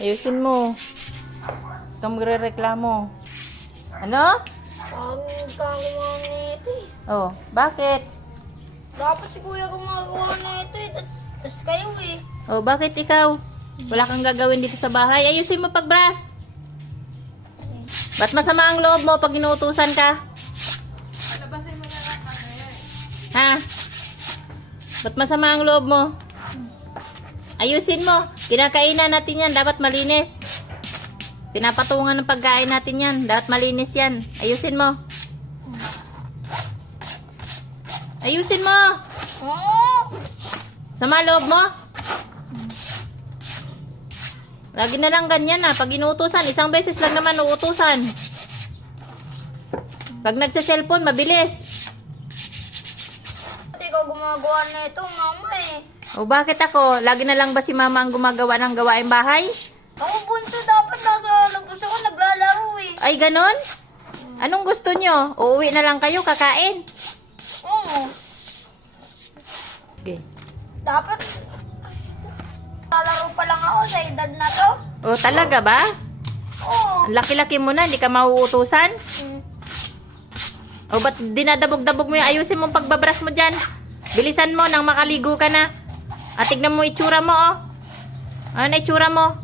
Ayusin mo. Huwag kang magre-reklamo. Ano? Ang gagawa nito eh. Oh, bakit? Dapat si kuya gumagawa nito eh. Tapos kayo eh. Oh, bakit ikaw? Wala kang gagawin dito sa bahay. Ayusin mo pagbras. Ba't masama ang loob mo pag inuutusan ka? Ha? Ba't masama ang loob mo? Ayusin mo. Kinakainan natin yan. Dapat malinis. Pinapatungan ng pagkain natin yan. Dapat malinis yan. Ayusin mo. Ayusin mo. Oo. Sama loob mo. Lagi na lang ganyan na. Pag inuutusan, isang beses lang naman uutusan. Pag nagsa-cellphone, mabilis. Ba't ikaw gumagawa nito, mama eh? O bakit ako? Lagi na lang ba si mama ang gumagawa ng gawaing bahay? Ako bunso, dapat nasa labas ako naglalaro eh. Ay, ganon? Anong gusto nyo? Uuwi na lang kayo, kakain? Oo. Okay. Dapat lalaro pa lang ako sa edad na to. O talaga ba? Oo. Ang laki-laki mo na, hindi ka mauutusan? Hmm. O ba't dinadabog-dabog mo yung ayusin mong pagbabras mo dyan? Bilisan mo nang makaligo ka na. At tignan mo itsura mo, oh. Ano na itsura mo?